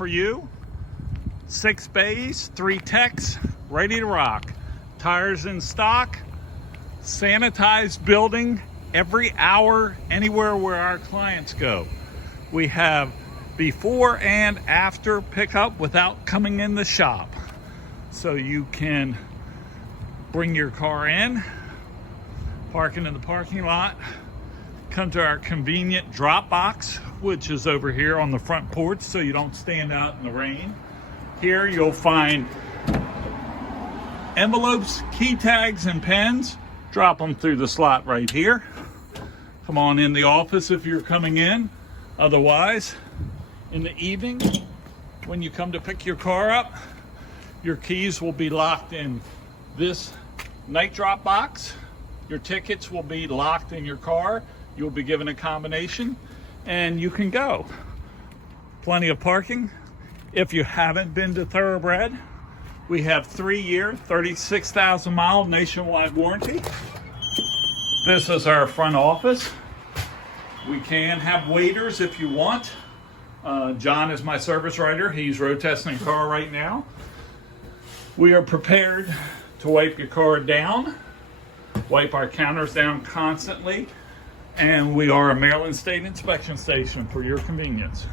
for you. 6 bays, 3 techs, ready to rock. Tires in stock, sanitized building every hour, anywhere where our clients go. We have before and after pickup without coming in the shop. So you can bring your car in, park it in the parking lot, come to our convenient drop box, which is over here on the front porch so you don't stand out in the rain. Here you'll find envelopes, key tags, and pens. Drop them through the slot right here. Come on in the office if you're coming in. Otherwise, in the evening, when you come to pick your car up, your keys will be locked in this night drop box. Your tickets will be locked in your car. You'll be given a combination and you can go. Plenty of parking. If you haven't been to Thoroughbred, we have 3-year, 36,000 mile nationwide warranty. This is our front office. We can have waiters if you want. John is my service writer. He's road testing a car right now. We are prepared to wipe your car down, wipe our counters down constantly, and we are a Maryland State inspection station for your convenience.